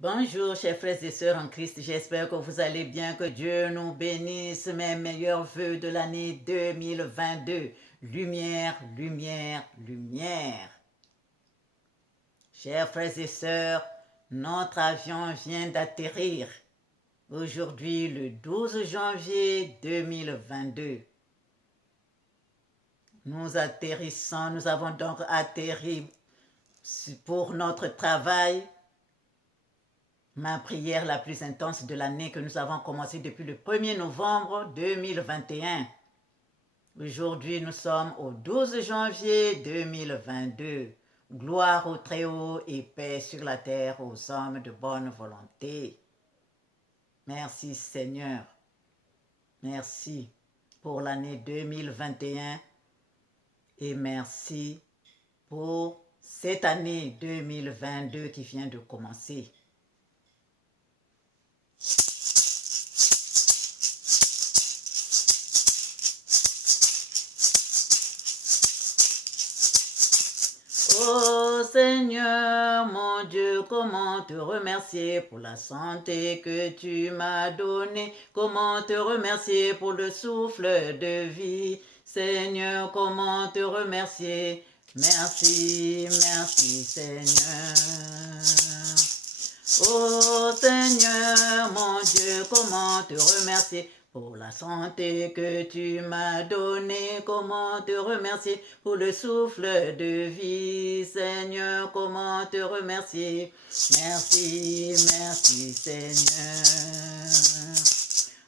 Bonjour, chers frères et sœurs en Christ. J'espère que vous allez bien, que Dieu nous bénisse. Mes meilleurs vœux de l'année 2022. Lumière, lumière, lumière. Chers frères et sœurs, notre avion vient d'atterrir. Aujourd'hui, le 12 janvier 2022. Nous avons donc atterri pour notre travail. Ma prière la plus intense de l'année que nous avons commencé depuis le 1er novembre 2021. Aujourd'hui, nous sommes au 12 janvier 2022. Gloire au Très-Haut et paix sur la terre aux hommes de bonne volonté. Merci Seigneur. Merci pour l'année 2021 et merci pour cette année 2022 qui vient de commencer. Oh Seigneur, mon Dieu, comment te remercier pour la santé que tu m'as donnée, comment te remercier pour le souffle de vie. Seigneur, comment te remercier. Merci, merci Seigneur. Oh Seigneur, mon Dieu, comment te remercier pour la santé que tu m'as donnée, comment te remercier pour le souffle de vie, Seigneur, comment te remercier. Merci, merci Seigneur.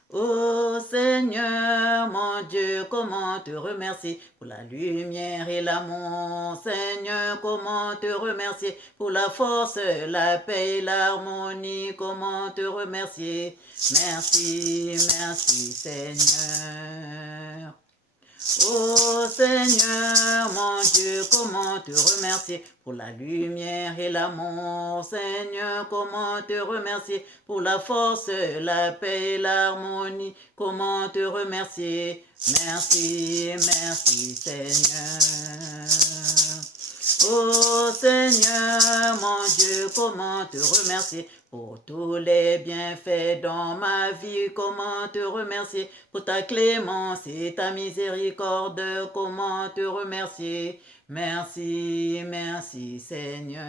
Oh Seigneur, mon Dieu, comment te remercier pour la lumière et l'amour. Seigneur, comment te remercier pour la force, la paix et l'harmonie. Comment te remercier. Merci, merci Seigneur. Oh Seigneur, mon Dieu, comment te remercier pour la lumière et l'amour. Seigneur, comment te remercier pour la force, la paix et l'harmonie. Comment te remercier. Merci, merci Seigneur. Oh Seigneur, mon Dieu, comment te remercier pour tous les bienfaits dans ma vie. Comment te remercier pour ta clémence et ta miséricorde. Comment te remercier. Merci, merci Seigneur.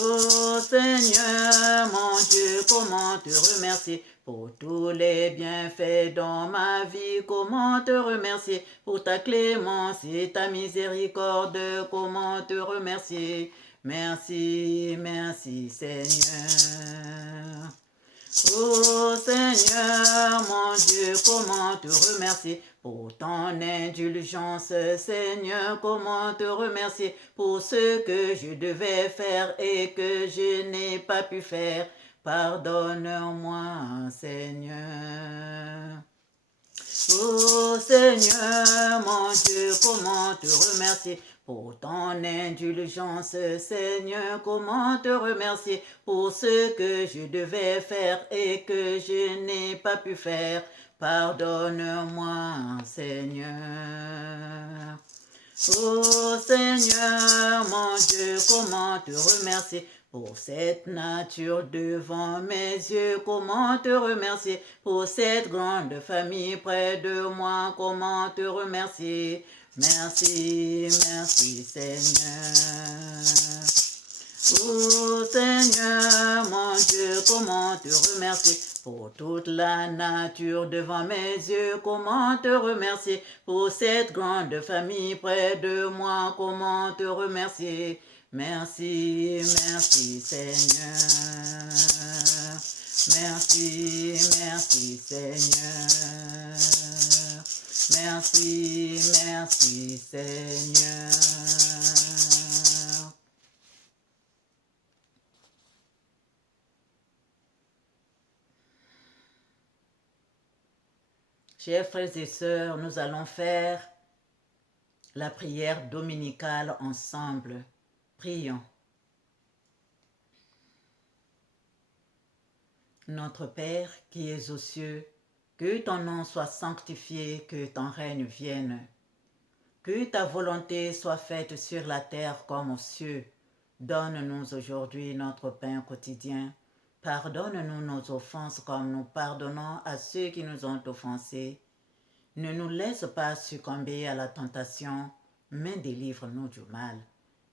Oh Seigneur, mon Dieu, comment te remercier pour tous les bienfaits dans ma vie. Comment te remercier pour ta clémence et ta miséricorde. Comment te remercier. Merci, merci Seigneur. Oh Seigneur, mon Dieu, comment te remercier pour ton indulgence, Seigneur, comment te remercier pour ce que je devais faire et que je n'ai pas pu faire. Pardonne-moi, Seigneur. Oh Seigneur, mon Dieu, comment te remercier pour ton indulgence, Seigneur, comment te remercier pour ce que je devais faire et que je n'ai pas pu faire. Pardonne-moi, Seigneur. Oh Seigneur, mon Dieu, comment te remercier pour cette nature devant mes yeux. Comment te remercier pour cette grande famille près de moi. Comment te remercier. Merci, merci Seigneur. Oh Seigneur, mon Dieu, comment te remercier pour toute la nature devant mes yeux. Comment te remercier pour cette grande famille près de moi. Comment te remercier. Merci, merci Seigneur. Merci, merci Seigneur. Merci, merci Seigneur. Chers frères et sœurs, nous allons faire la prière dominicale ensemble. Prions. Notre Père qui es aux cieux, que ton nom soit sanctifié, que ton règne vienne. Que ta volonté soit faite sur la terre comme aux cieux. Donne-nous aujourd'hui notre pain quotidien. Pardonne-nous nos offenses comme nous pardonnons à ceux qui nous ont offensés. Ne nous laisse pas succomber à la tentation, mais délivre-nous du mal.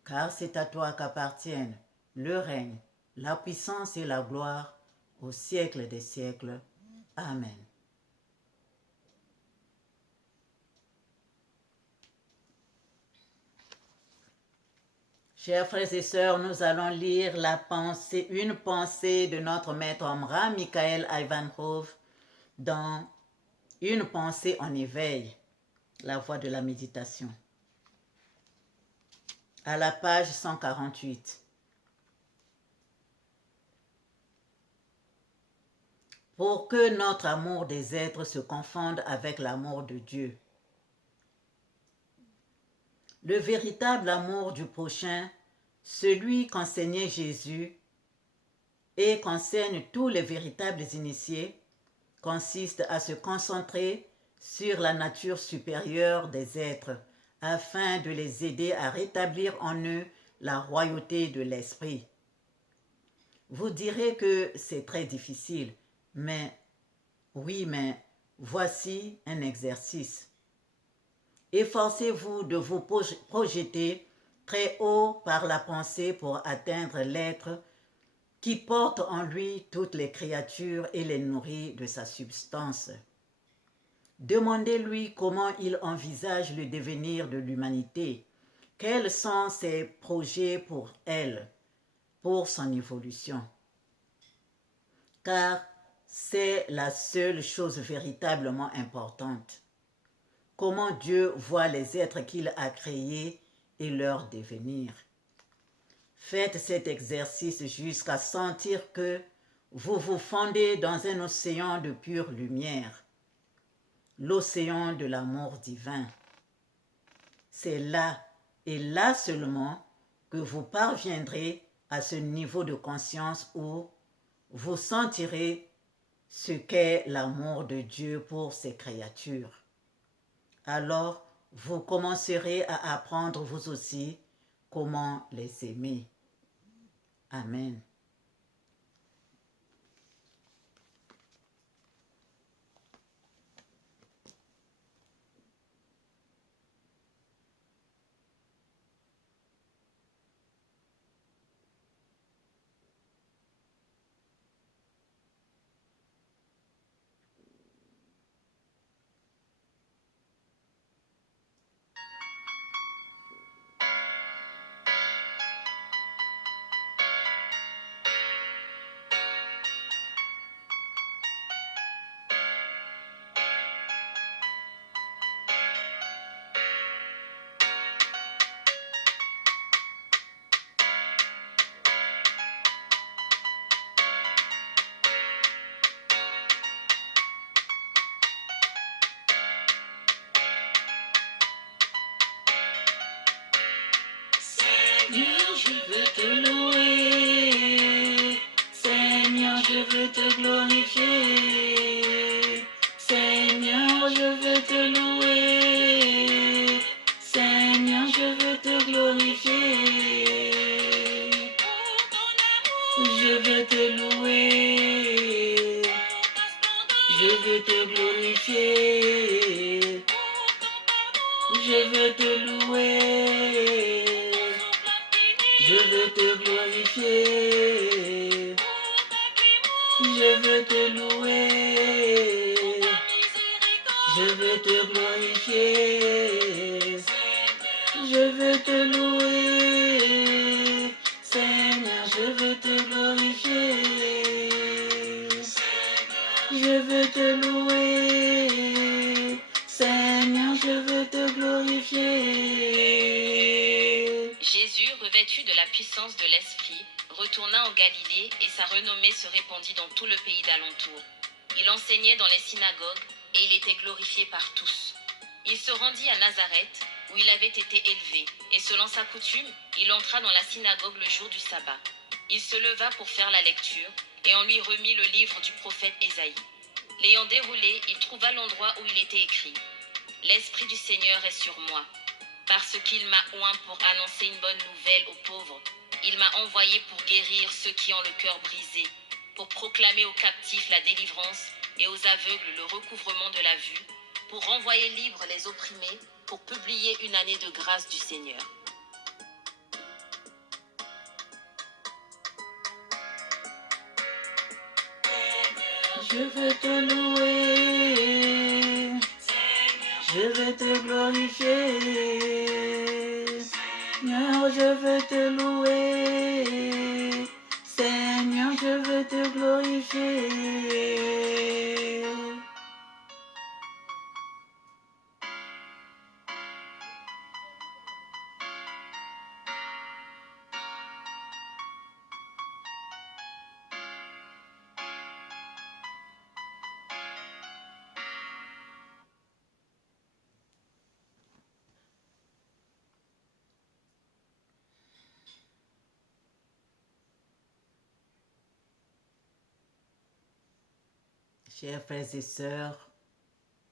Car c'est à toi qu'appartiennent le règne, la puissance et la gloire au siècle des siècles. Amen. Chers frères et sœurs, nous allons lire une pensée de notre maître Omra Michael Ivanhoe dans Une pensée en éveil, la voie de la méditation. À la page 148. Pour que notre amour des êtres se confonde avec l'amour de Dieu. Le véritable amour du prochain, celui qu'enseignait Jésus et qu'enseignent tous les véritables initiés, consiste à se concentrer sur la nature supérieure des êtres afin de les aider à rétablir en eux la royauté de l'esprit. Vous direz que c'est très difficile, mais voici un exercice. Efforcez-vous de vous projeter très haut par la pensée pour atteindre l'être qui porte en lui toutes les créatures et les nourrit de sa substance. Demandez-lui comment il envisage le devenir de l'humanité, quels sont ses projets pour elle, pour son évolution. Car c'est la seule chose véritablement importante. Comment Dieu voit les êtres qu'il a créés et leur devenir. Faites cet exercice jusqu'à sentir que vous vous fondez dans un océan de pure lumière, l'océan de l'amour divin. C'est là et là seulement que vous parviendrez à ce niveau de conscience où vous sentirez ce qu'est l'amour de Dieu pour ses créatures. Alors, vous commencerez à apprendre vous aussi comment les aimer. Amen. Seigneur, je veux te louer. Seigneur, je veux te glorifier. Seigneur, je veux te louer. Seigneur, je veux te glorifier. Je veux te louer. Je veux te glorifier. Je veux te louer. Je veux te glorifier, je veux te louer, je veux te glorifier, je veux te louer, Seigneur, je veux te glorifier, je veux te louer, Seigneur, je veux te glorifier. Jésus, revêtu de la puissance de l'Esprit, retourna en Galilée et sa renommée se répandit dans tout le pays d'alentour. Il enseignait dans les synagogues et il était glorifié par tous. Il se rendit à Nazareth où il avait été élevé et selon sa coutume, il entra dans la synagogue le jour du sabbat. Il se leva pour faire la lecture et on lui remit le livre du prophète Ésaïe. L'ayant déroulé, il trouva l'endroit où il était écrit « L'Esprit du Seigneur est sur moi. Parce qu'il m'a oint pour annoncer une bonne nouvelle aux pauvres. Il m'a envoyé pour guérir ceux qui ont le cœur brisé, pour proclamer aux captifs la délivrance et aux aveugles le recouvrement de la vue, pour renvoyer libres les opprimés, pour publier une année de grâce du Seigneur. Je veux te louer, je veux te glorifier. Seigneur, je veux te louer. Seigneur, je veux te glorifier. Chers frères et sœurs,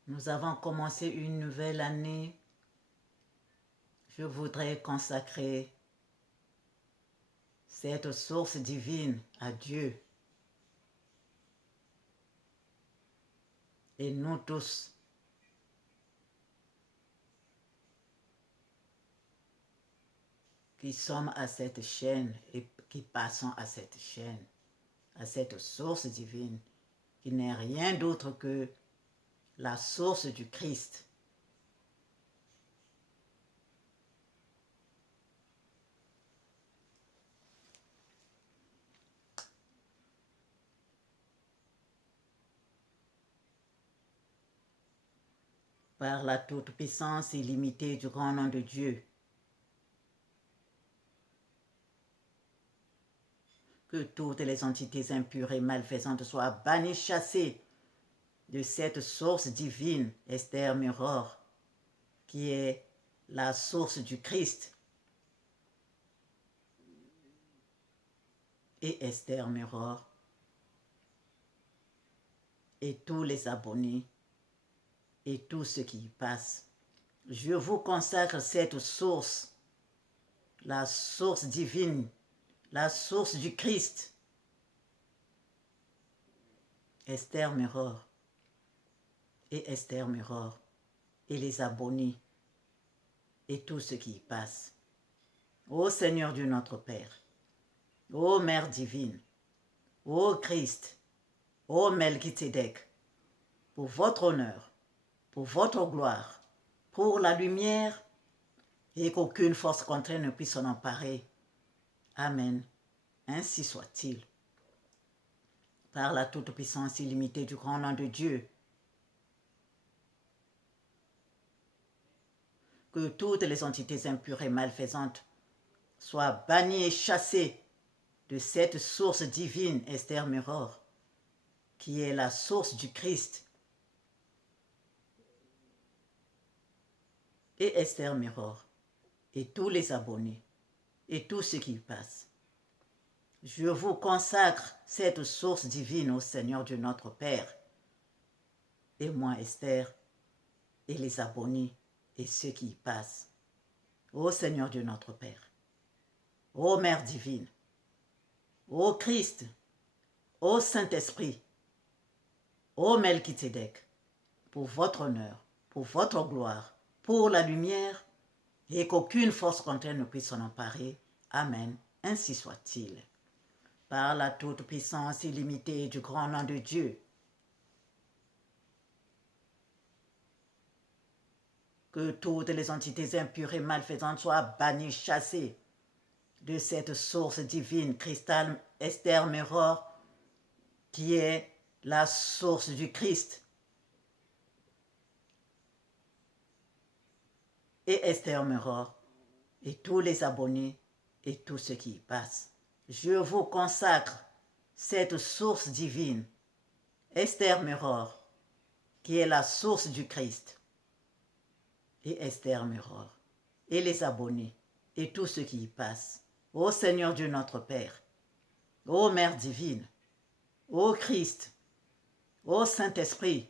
nous avons commencé une nouvelle année. Je voudrais consacrer cette source divine à Dieu. Et nous tous, qui sommes à cette chaîne et qui passons à cette chaîne, à cette source divine, qui n'est rien d'autre que la source du Christ. Par la toute-puissance illimitée du grand nom de Dieu, que toutes les entités impures et malfaisantes soient bannies, chassées de cette source divine, Esther Mirror, qui est la source du Christ. Et Esther Mirror, et tous les abonnés, et tout ce qui y passe. Je vous consacre cette source, la source divine, la source du Christ. Esther Mirror et Esther Mirror et les abonnés et tout ce qui y passe. Ô Seigneur Dieu notre Père, ô Mère divine, ô Christ, ô Melchizedek, pour votre honneur, pour votre gloire, pour la lumière, et qu'aucune force contraire ne puisse s'en emparer. Amen. Ainsi soit-il. Par la toute-puissance illimitée du grand nom de Dieu, que toutes les entités impures et malfaisantes soient bannies et chassées de cette source divine, Esther Mirror, qui est la source du Christ. Et Esther Mirror, et tous les abonnés, et tout ce qui y passe. Je vous consacre cette source divine au Seigneur Dieu notre Père, et moi Esther, et les abonnés, et ceux qui y passent. Ô Seigneur Dieu notre Père, ô Mère divine, ô Christ, ô Saint-Esprit, ô Melchizedek, pour votre honneur, pour votre gloire, pour la lumière, et qu'aucune force contraire ne puisse s'en emparer. Amen. Ainsi soit-il. Par la toute-puissance illimitée du grand nom de Dieu, que toutes les entités impures et malfaisantes soient bannies, chassées de cette source divine, cristal Esther Mirror, qui est la source du Christ. Et Esther Mirror, et tous les abonnés, et tout ce qui y passe. Je vous consacre cette source divine, Esther Mirror, qui est la source du Christ. Et Esther Mirror, et les abonnés, et tout ce qui y passe. Ô Seigneur Dieu notre Père, ô Mère divine, ô Christ, ô Saint-Esprit,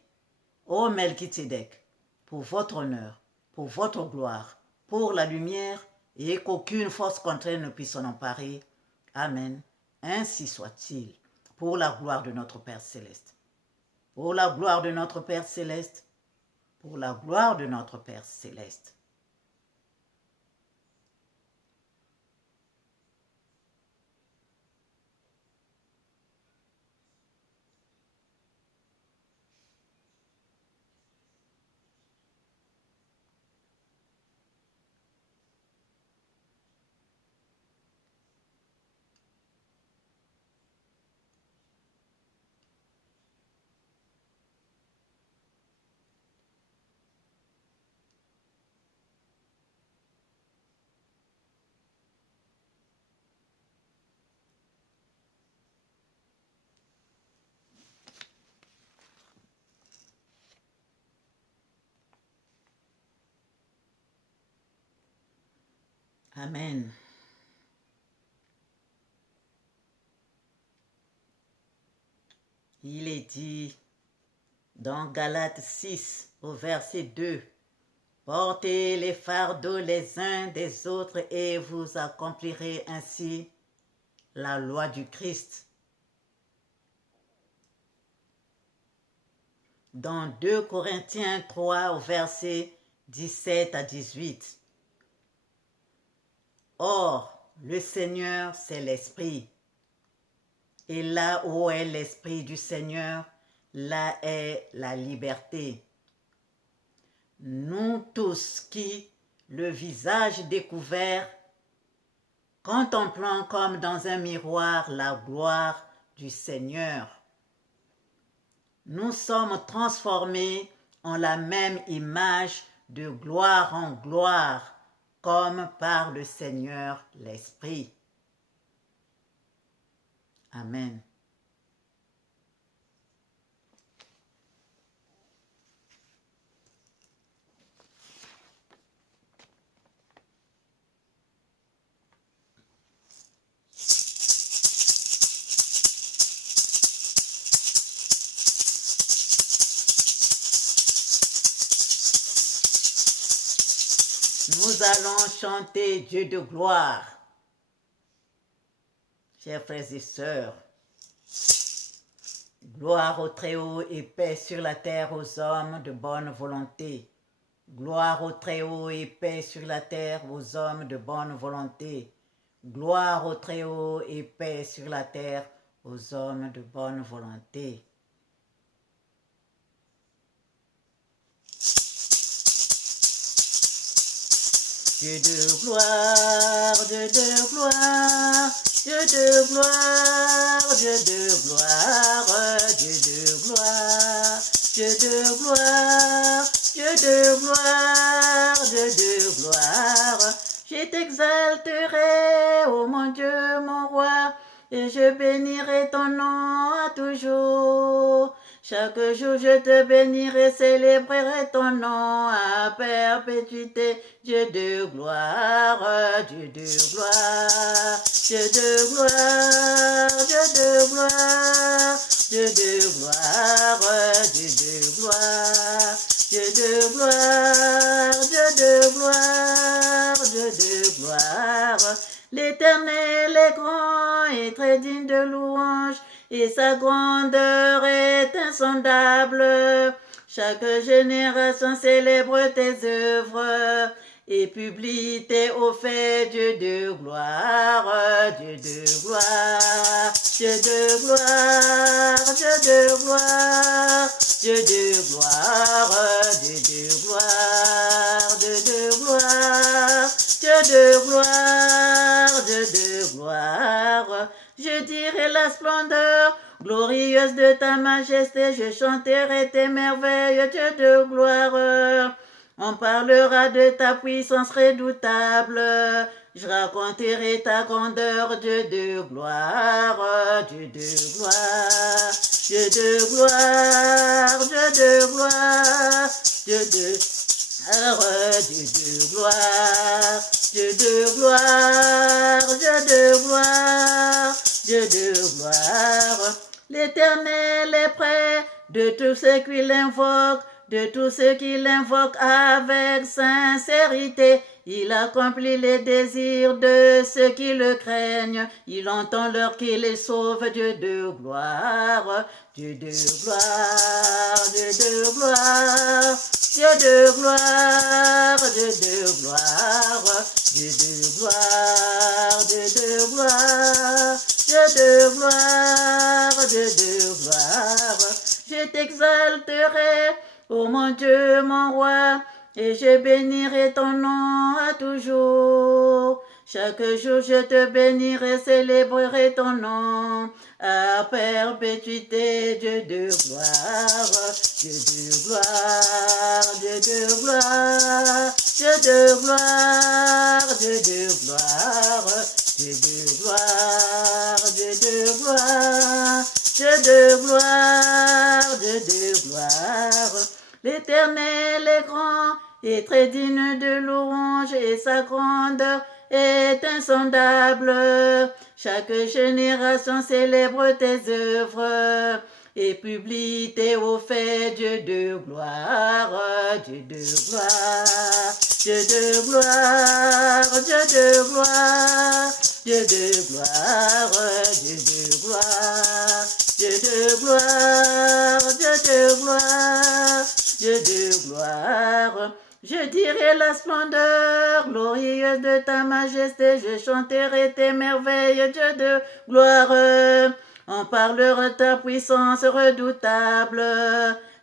ô Melchizedek, pour votre honneur, pour votre gloire, pour la lumière, et qu'aucune force contraire ne puisse s'en emparer. Amen. Ainsi soit-il, pour la gloire de notre Père céleste. Pour la gloire de notre Père céleste. Pour la gloire de notre Père céleste. Amen. Il est dit dans Galates 6 au verset 2, « Portez les fardeaux les uns des autres et vous accomplirez ainsi la loi du Christ. » Dans 2 Corinthiens 3 au verset 17 à 18, « Or, le Seigneur, c'est l'Esprit. Et là où est l'Esprit du Seigneur, là est la liberté. Nous tous qui, le visage découvert, contemplons comme dans un miroir la gloire du Seigneur, nous sommes transformés en la même image de gloire en gloire, comme par le Seigneur l'Esprit. Amen. Nous allons chanter Dieu de gloire. Chers frères et sœurs, gloire au Très-Haut et paix sur la terre aux hommes de bonne volonté. Gloire au Très-Haut et paix sur la terre aux hommes de bonne volonté. Gloire au Très-Haut et paix sur la terre aux hommes de bonne volonté. Dieu de gloire, Dieu de gloire, Dieu de gloire, Dieu de gloire, Dieu de gloire, Dieu de gloire, Dieu de gloire, Dieu de gloire. Je t'exalterai, ô mon Dieu, mon roi, et je bénirai ton nom à toujours. Chaque jour je te bénirai, célébrerai ton nom à perpétuité. Dieu de gloire, Dieu de gloire, Dieu de gloire, Dieu de gloire, Dieu de gloire, Dieu de gloire, Dieu de gloire, Dieu de gloire, Dieu de gloire. L'Éternel est grand et très digne de louange, et sa grandeur est insondable. Chaque génération célèbre tes œuvres et publie tes hauts faits, Dieu de gloire, Dieu de gloire, Dieu de gloire, Dieu de gloire, Dieu de gloire, Dieu de gloire, Dieu de gloire, Dieu de gloire, Dieu de gloire. Je dirai la splendeur glorieuse de ta majesté, je chanterai tes merveilles, Dieu de gloire. On parlera de ta puissance redoutable, je raconterai ta grandeur, Dieu de gloire, Dieu de gloire, Dieu de gloire, Dieu de gloire, Dieu de Dieu de gloire, Dieu de gloire, Dieu de gloire, Dieu de gloire. L'Éternel est près de tous ceux qui l'invoquent, de tous ceux qui l'invoquent avec sincérité. Il accomplit les désirs de ceux qui le craignent. Il entend leur cri, les sauve. Dieu de gloire, Dieu de gloire, Dieu de gloire, Dieu de gloire, Dieu de gloire, Dieu de gloire, Dieu de gloire, Dieu de gloire, Dieu de gloire. Je t'exalterai, ô mon Dieu, mon roi, et je bénirai ton nom à toujours. Chaque jour je te bénirai, célébrerai ton nom à perpétuité. Dieu de gloire, Dieu de gloire, Dieu de gloire, Dieu de gloire, Dieu de gloire, Dieu de gloire, Dieu de gloire, Dieu de gloire, Dieu de gloire. L'Éternel est grand et très digne de louange, et sa grandeur est insondable. Chaque génération célèbre tes œuvres et publie tes hauts faits. Dieu de gloire, Dieu de gloire, Dieu de gloire, Dieu de gloire, Dieu de gloire, Dieu de gloire, Dieu de gloire, Dieu de gloire, Dieu de gloire. Je dirai la splendeur glorieuse de ta majesté, je chanterai tes merveilles, Dieu de gloire. On parlera ta puissance redoutable,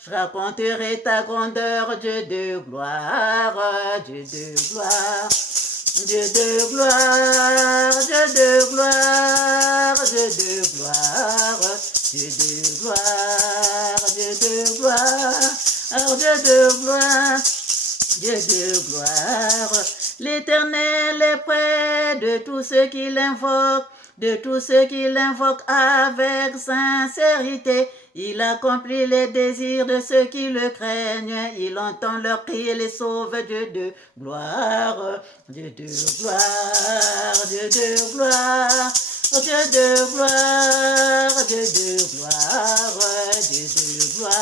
je raconterai ta grandeur, Dieu de gloire, Dieu de gloire. Dieu de gloire, Dieu de gloire, Dieu de gloire, Dieu de gloire, Dieu de gloire, Dieu de gloire, Dieu de gloire. L'Éternel est près de tous ceux qui l'invoquent, de tous ceux qui l'invoquent avec sincérité. Il accomplit les désirs de ceux qui le craignent. Il entend leurs cris et les sauve. Dieu de gloire, Dieu de gloire, Dieu de gloire, Dieu de gloire, Dieu de gloire, Dieu de gloire,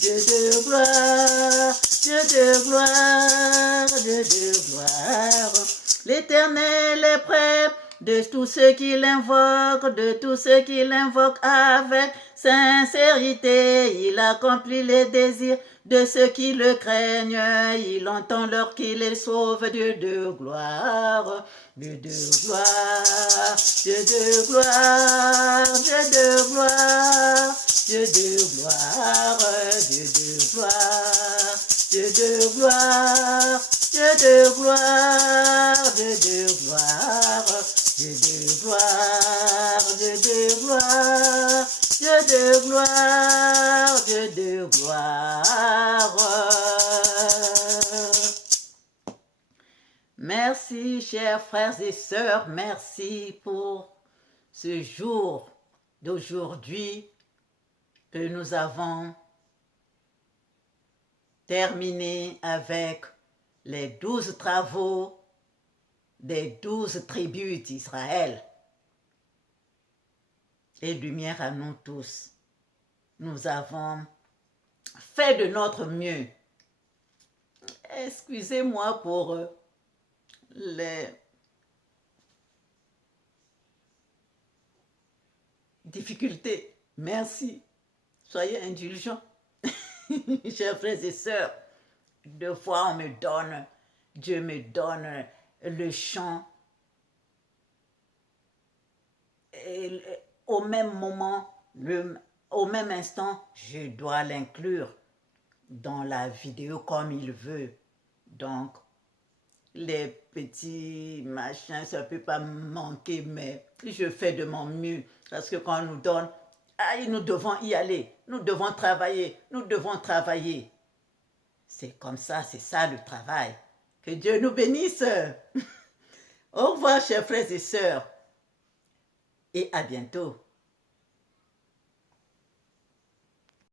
Dieu de gloire, Dieu de gloire, Dieu de gloire. L'Éternel est près de tous ceux qui l'invoquent, de tous ceux qui l'invoquent avec sincérité. Il accomplit les désirs de ceux qui le craignent. Il entend leur cri, les sauve. Dieu de gloire, Dieu de gloire, Dieu de gloire, Dieu de gloire, Dieu de gloire, Dieu de gloire, Dieu de gloire, Dieu de gloire, Dieu de gloire, Dieu de gloire, Dieu de gloire, Dieu de gloire, Dieu de gloire. Merci, chers frères et sœurs, merci pour ce jour d'aujourd'hui que nous avons terminé avec les 12 travaux des 12 tribus d'Israël. Et lumière à nous tous. Nous avons fait de notre mieux. Excusez-moi pour les difficultés. Merci. Soyez indulgents. Chers frères et sœurs, deux fois Dieu me donne le chant. Et au même moment, au même instant, je dois l'inclure dans la vidéo comme il veut. Donc, les petits machins, ça ne peut pas manquer, mais je fais de mon mieux. Parce que quand on nous donne, nous devons y aller, nous devons travailler, nous devons travailler. C'est comme ça, c'est ça le travail. Que Dieu nous bénisse. Au revoir, chers frères et sœurs. Et à bientôt.